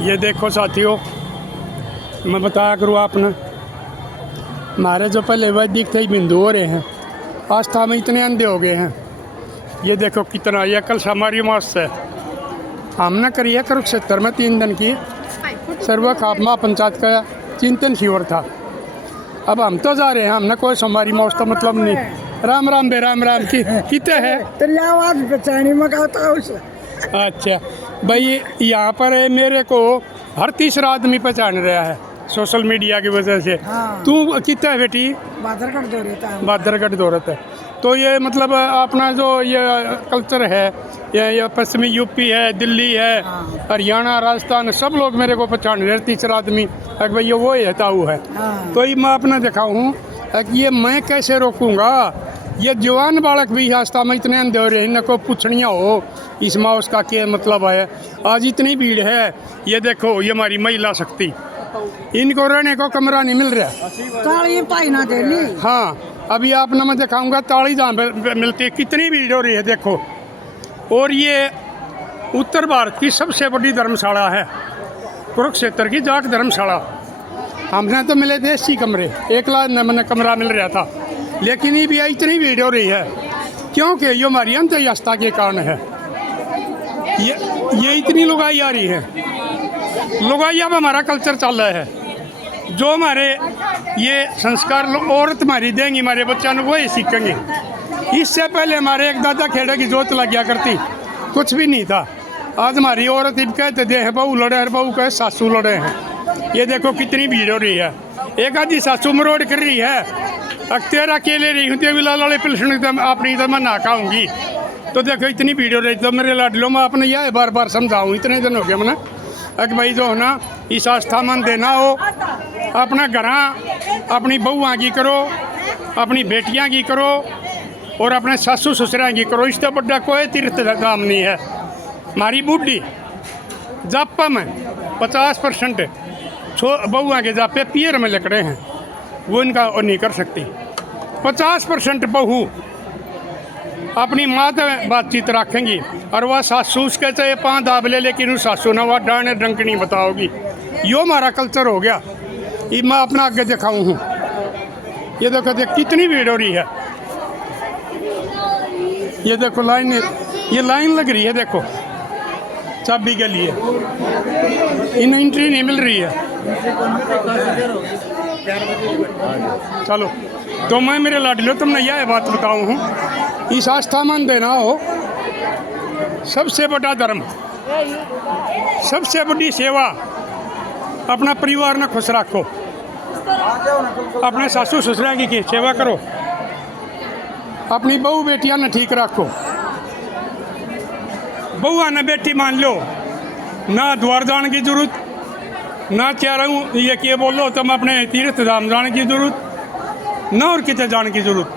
ये देखो साथियों, मैं बताया करूँ आपने, हमारे जो पहले वैदिक थे बिंदु हो रहे हैं, आस्था में इतने अंधे हो गए हैं। ये देखो कितना, ये कल हमारी मास है हमने करी है कुरुक्षेत्र में 3 दिन की सर्व खाप महापंचायत का चिंतन शिविर था। अब हम तो जा रहे हैं, हमने कोई हमारी मौज तो मतलब नहीं। राम राम बे राम राम की कितने है तेरी आवाज पहचानी में कहता उस। अच्छा भाई, यहाँ पर मेरे को हर तीसरा आदमी पहचान रहा है सोशल मीडिया की वजह से। हाँ। तू कितना है बेटी? बादरगढ़ दो रहता है। बादरगढ़ दौरत है। तो ये मतलब अपना जो ये कल्चर है, ये पश्चिमी यूपी है, दिल्ली है, हाँ। हरियाणा, राजस्थान, सब लोग मेरे को पहचान रहे हैं। तीसरा आदमी अगर भाई ये वो है ताऊ है। हाँ। तो ये मैं अपना दिखाऊँ कि ये मैं कैसे रोकूंगा। ये जवान बालक भी रास्ता में इतने अंधे हो रहे हैं, इनको पूछनिया हो इसमें उसका क्या मतलब है। आज इतनी भीड़ है, ये देखो ये हमारी महिला शक्ति, इनको रहने को कमरा नहीं मिल रहा। ताली पाई ना देनी। हाँ, अभी आपने मैं दिखाऊंगा ताली जहाँ मिलती है, कितनी भीड़ हो रही है देखो। और ये उत्तर भारत की सबसे बड़ी धर्मशाला है, कुरुक्षेत्र की जाट धर्मशाला। हमने तो मिले थे 80 कमरे, 1 लाख मैंने कमरा मिल रहा था, लेकिन ये भी इतनी भीड़ हो रही है क्योंकि ये हमारी अंतर्यास्था के कारण है। ये इतनी लुगाई आ रही है। लुगाई अब हमारा कल्चर चल रहा है, जो हमारे ये संस्कार औरत हमारी देंगी, हमारे बच्चों को वही सीखेंगे। इससे पहले हमारे एक दादा खेड़ा की जोत लग गया करती, कुछ भी नहीं था। आज हमारी औरत इब कहते दे हैं बहू लड़े हैं, बहू कहे सासू लड़े हैं। ये देखो कितनी भीड़ हो रही है। एक आधी सासू मरोड़ कर रही है, तेरा अकेले रही हूँ तेला लड़े पिलसन अपनी तो मैं ना खाऊंगी। तो देखो इतनी भीड़ हो रही, तो मेरे लाडलो मैं अपने यह बार बार समझाऊँ, इतने दिन हो गए मैंने अक भाई जो है ना इस आस्था मन देना हो, अपना घरा अपनी बहुआ की करो, अपनी बेटियां की करो और अपने सासू ससुरा की करो। इससे बड़ा कोई तीर्थ धाम नहीं है। हमारी बूढ़ी जापा में 50% बहुआ के जापे पियर में लकड़े हैं, वो इनका और नहीं कर सकती। 50% बहू अपनी माँ से बातचीत रखेंगी और वह सासू उसके चाहे 5 दाबले, लेकिन उस सासू ने वह डांड डंक नहीं बताओगी। यो हमारा कल्चर हो गया। ये मैं अपना आगे दिखाऊँ हूँ। ये देखो देख कितनी भीड़ हो रही है। ये देखो लाइन, ये लाइन लग रही है देखो चाबी के लिए, इन्हें एंट्री नहीं मिल रही है। चलो तो मैं मेरे लाडलो तुमने यह बात बताऊँ हूँ, इस आस्था मान देना हो सबसे बड़ा धर्म, सबसे बड़ी सेवा। अपना परिवार ने खुश रखो, अपने सासू ससुरा की सेवा करो, अपनी बहू बेटियां ने ठीक रखो। बहुआ ने बेटी मान लो, ना द्वार जाने की जरूरत, ना चारों ये क्या बोलो तुम अपने तीर्थ धाम जाने की जरूरत, ना और कितने जाने की जरूरत।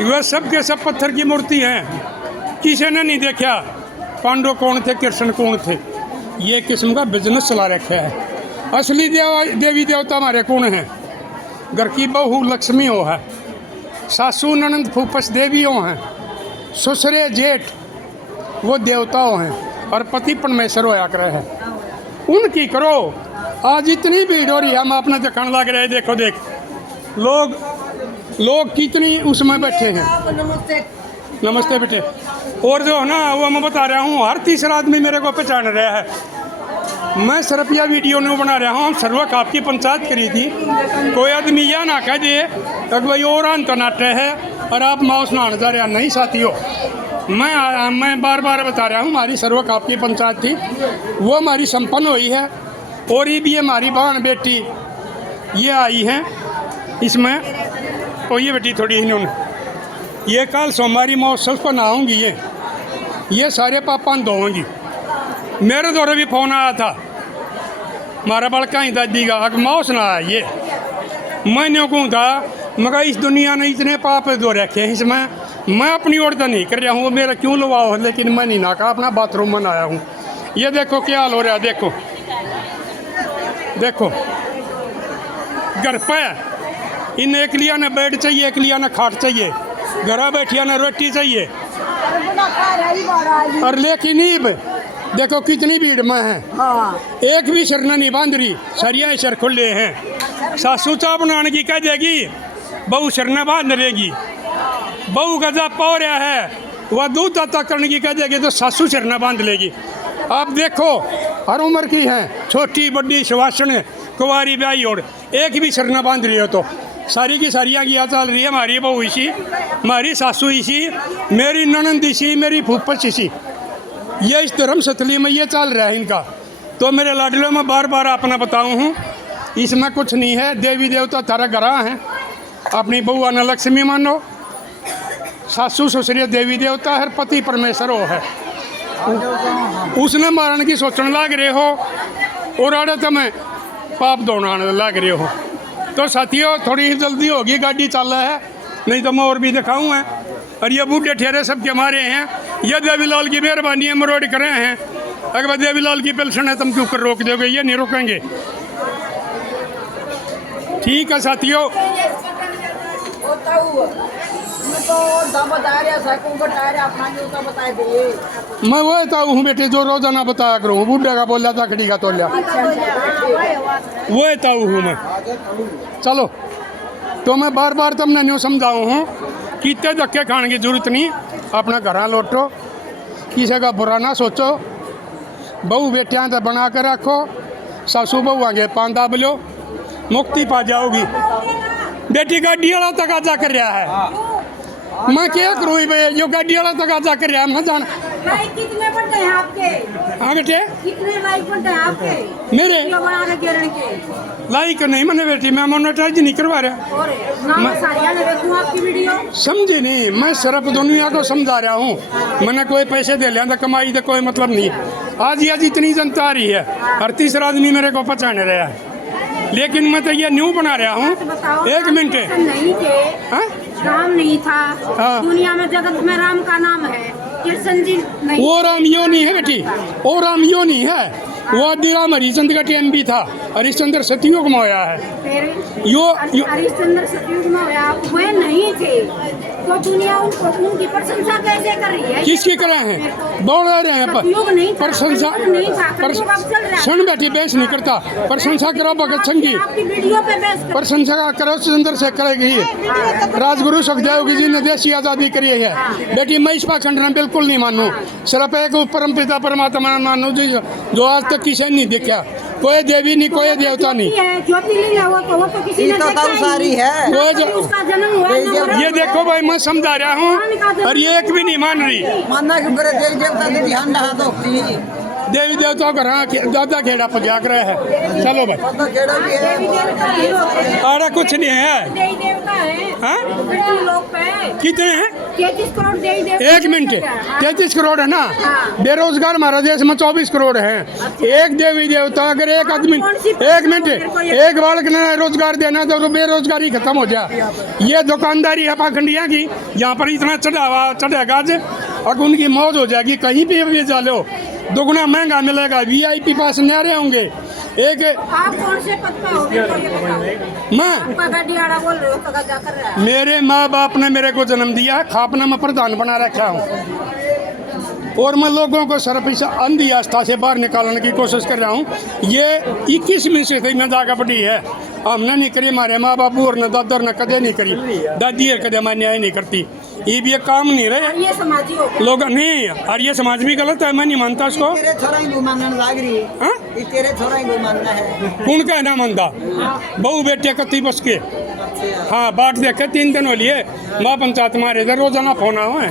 वह सब के सब पत्थर की मूर्ति हैं, किसी ने नहीं देखा पांडव कौन थे, कृष्ण कौन थे। ये किस्म का बिजनेस चला रखा है। असली देवी देवता हमारे कौन हैं? घर की बहू लक्ष्मी हो है, सासू ननंद फूफस देवी हो हैं, ससुरे जेठ वो देवताओं हैं, और पति परमेश्वर होया करे हैं, उनकी करो। आज इतनी भीड़ हो रही है, हम अपना दिखाने लग रहे हैं। देखो देख लोग कितनी उसमें बैठे हैं। नमस्ते बेटे। और जो है ना वो मैं बता रहा हूँ, हर तीसरा आदमी मेरे को पहचान रहा है। मैं सिर्फ यह वीडियो नहीं बना रहा हूँ, हम सर्वक आपकी पंचायत करी थी। कोई आदमी यह ना कह दे कि भाई और अंत नाट्य है और आप माउस नहाने जा रहे नहीं साथियों। मैं बार बार बता रहा हूँ, हमारी सर्वक आपकी पंचायत थी, वो हमारी संपन्न हुई है। और ये भी हमारी बहन बेटी ये आई हैं इसमें, और ये बेटी थोड़ी इन्होंने ये कल सोमवारी महोत्सव पर नहाऊंगी, ये सारे पापा धोएंगी। मेरे दौरे भी फ़ोन आया था हमारा बड़का ही दादी का, अगर मौस ना आया ये मैंने कहूँ था, मगर इस दुनिया ने इतने पाप धो रखे हैं इसमें, मैं अपनी ओर तो नहीं कर रहा हूँ, मेरा क्यों लवाओ, लेकिन मैं नहीं नाका अपना बाथरूम में आया हूँ। ये देखो क्या हाल हो रहा है, देखो देखो घर पे इन एक लिया ने बेड चाहिए, एक लिया ने खाट चाहिए, घरा बैठिया ने रोटी चाहिए। और लेकिन देखो कितनी भीड़ में है, हाँ एक भी शरना नहीं बांध रही, सरिया शर खुले हैं। सासू चाह बनाने की कह देगी, बहू शरना बांध रहेगी। बहू गजा पौ रहा है, वह दूध दाता करने की कह देगी तो सासू शरना बांध लेगी। आप देखो हर उम्र की हैं, छोटी बड़ी सुवासन कुंवारी ब्याही और एक भी शरना बांध रही हो तो सारी की सारियाँ की याद चल रही है। हमारी बहू इसी, हमारी सासू इसी, मेरी ननंद इसी, मेरी फूफस इसी। ये इस धर्म सतली में ये चल रहा है इनका। तो मेरे लाडलों में बार बार अपना बताऊँ हूँ, इसमें कुछ नहीं है। देवी देवता तारा घरा हैं, अपनी बहू न लक्ष्मी मानो, सासू ससुर देवी देवता है, पति परमेश्वर हो है। उसने मारने की सोचने लग रहे हो और आड़े तुम्हें पाप दौड़ाने लग रहे हो। तो साथियों थोड़ी ही जल्दी होगी, गाड़ी चल रहा है, नहीं तो मैं और भी दिखाऊँ। और ये बूढ़े ठहरे सबके हमारे हैं, ये देवीलाल की मेहरबानी है, मरोड़ करे हैं। अगर देवीलाल की पेंशन है तुम क्यों कर रोक दोगे, ये नहीं रोकेंगे। ठीक है साथियों, मैं वो था हूँ बेटे जो रोजाना बताया करूँ, बूढ़े का बोला था खड़ी का तोलिया, वो था हूँ मैं। चलो तो मैं बार बार तुमने न्यू समझाऊँ हूँ, कितने धक्के खाने की जरूरत नहीं, अपना घर लौटो, किसी का बुरा ना सोचो, बहू बेटियां तो बना के रखो, सासू बहू आगे पांदा बोलो, मुक्ति पा जाओगी। बेटी गाड़ी वाला तक आजा कर रहा है, मैं क्या करूँ भाई, जो गाड़ी वाला तक आजा कर रहा है, मैं जान। लाइक कितने बनते हैं आपके? हाँ बेटे, कितने लाइक बनते हैं आपके? मेरे वीडियो बना रहे गिरण के। लाइक नहीं मैंने बेटी, मैं मोनेटाइज नहीं करवा रहा। और नाम सारिया ने देखूं आपकी वीडियो। समझे नहीं, मैं सिर्फ दुनिया को समझा रहा हूँ, मैंने कोई पैसे दे लिया था कमाई का कोई मतलब नहीं। आज इतनी जनता आ रही है, हर तीसरा आदमी मेरे को पहचान रहा है, लेकिन मैं तो ये न्यू बना रहा हूँ। एक मिनट, नहीं थे, हाँ? राम नहीं था, हाँ। दुनिया में जगत में राम का नाम है, कृष्ण जी नहीं। वो राम यो नहीं है बेटी, वो राम यो नहीं है, वो आदि राम हरिश्चंद्र का टाइम भी था, हरिश्चंद्र सतयुग में आया है। फिर यो हरिश्चंद्र सतयुग में आया, वे नहीं थे, तो दुनिया उनको उनकी प्रशंसा कैसे कर रही है? किसकी कला है, दौड़ रहे हैं सतयुग नहीं था, प्रशंसा। नहीं था, कलयुग अब चल रहा है। सुन बेटी, बेस नहीं करता, प्रशंसा करो भगत सिंह की, आपकी वीडियो पे बेस कर। प्रशंसा करो सुरेंद्र से करेगी। राजगुरु सुखदेव जी ने देश की आज़ादी करी है बेटी, मैं इस पर खंडन बिल्कुल नहीं मानूँ, सिर्फ एक परम पिता परमात्मा मानूँ जो आज तक किसी नहीं देखा, कोई देवी नहीं, कोई देवता नहीं। ज्योतिर्लिंग है वो तो किसी ने देखा सारी है, उसका जन्म हुआ। ये देखो भाई, मैं समझा रहा हूँ और ये एक भी नहीं मान रही। मानना कि मेरे देवी देवता के ध्यान रहा तो देवी देवताओं का दादा खेड़ा पजाक रहे हैं। चलो भाई, देवी देवता नहीं होते, अरे कुछ नहीं है। देवी देवता है। हाँ? पृथ्वी लोक पे कितने हैं? 33 करोड़ देवी देवता। एक मिनट, 33 करोड़ है ना, बेरोजगार हमारे देश में 24 करोड़ हैं। एक देवी देवता अगर एक आदमी, एक मिनट, एक बालक ने रोजगार देना तो बेरोजगारी खत्म हो जाए। ये दुकानदारी है पाखंडिया की, यहाँ पर इतना चढ़ेगा अब उनकी मौज हो जाएगी। कहीं भी जा लो दोगुना महंगा मिलेगा, VIP पास न्यारे होंगे। एक आप कौन से पद पे हो? मैं, आपका गाड़ियाड़ा बोल रहे हो, कहाँ जा कर रहा है? मेरे माँ बाप ने मेरे को जन्म दिया, खापना में प्रधान बना रखा हूँ और मैं लोगों को सिर्फ इस अंधी आस्था से बाहर निकालने की कोशिश कर रहा हूँ। ये 21वीं सदी में जाकर पड़ी है, हमने नहीं करी, हमारे माँ बापू और न दादा ने कदे नहीं करी, दादी और कदे न्याय नहीं करती। ये भी एक काम नहीं रहे ये समाजी हो गया। लोग नहीं, और ये समाज भी गलत है, मैं नहीं मानता इसको। तेरे छोरा ही मानना लाग रही है, हाँ? ये तेरे छोरा ही मानना है, कौन कहना मानता, बहू बेटे कत्ती बस के। हाँ, बाट देखे 3 दिन हो लिए, माँ पंचायत मारे इधर रोजाना फोन आओ है,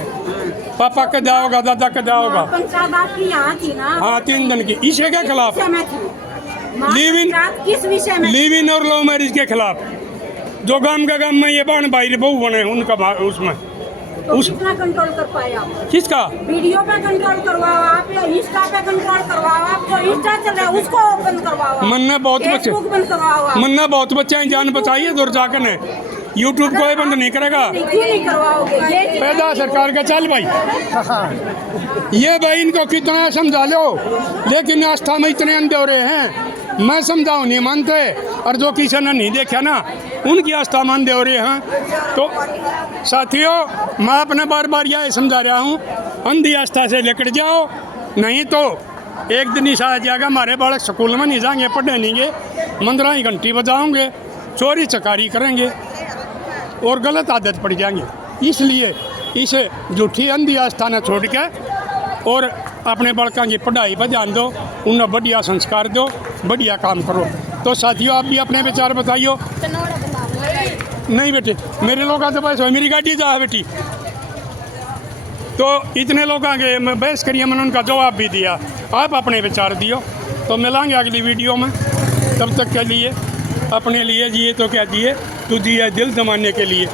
पापा कद आओगा, दादा कद आओगा। पंचायत आपकी यहाँ थी ना? हाँ, 3 दिन की। इसे के खिलाफ लिव इन, किस विषय में? लिव इन और लव मैरिज के खिलाफ, जो गांव का गांव में ये बाण भाई बहू बने उनका उसमें तो कितना कंट्रोल कर पाए आप? किसका? वीडियो पे कंट्रोल करवाओ आप, या इंस्टा पे कंट्रोल करवाओ आप, जो इंस्टा चल रहा है उसको बंद करवाओ आप, मन्ना बहुत बच्चे, फेसबुक बंद करवाओ आप। मन्ना बहुत बच्चे हैं, जान बचाइए दूर जाकर ने, यूट्यूब कोई बंद नहीं करेगा। क्यों नहीं करवाओगे? ये पैदा सरकार का चल भाई, ये भाई इनको कितना समझा लो, लेकिन आस्था में इतने अंधे हो रहे हैं, मैं समझाऊँ नहीं मानते, और जो किसी ने नहीं देखा ना उनकी आस्था मान दे हो रही हैं। तो साथियों, मैं अपने बार बार यह समझा रहा हूँ, अंधी आस्था से लेकर जाओ, नहीं तो एक दिन ऐसा आ जाएगा हमारे बालक स्कूल में नहीं जाएंगे, पढ़ने नहीं गए, मंदिर ही घंटी बजाओगे, चोरी चकारी करेंगे और गलत आदत पड़ जाएंगे। इसलिए इसे झूठी अंधी आस्था न छोड़ के और अपने बालकों की पढ़ाई पर ध्यान दो, उन्हें बढ़िया संस्कार दो, बढ़िया काम करो। तो साथियों आप भी अपने विचार बताइयो। नहीं बेटे मेरे लोग तो बस मेरी गाड़ी जा बेटी। तो इतने लोग आगे मैं बहस करिए, मैंने उनका जवाब भी दिया, आप अपने विचार दियो। तो मिलेंगे अगली वीडियो में, तब तक के लिए अपने लिए जिए तो क्या जिए, तू जिए दिल जमाने के लिए।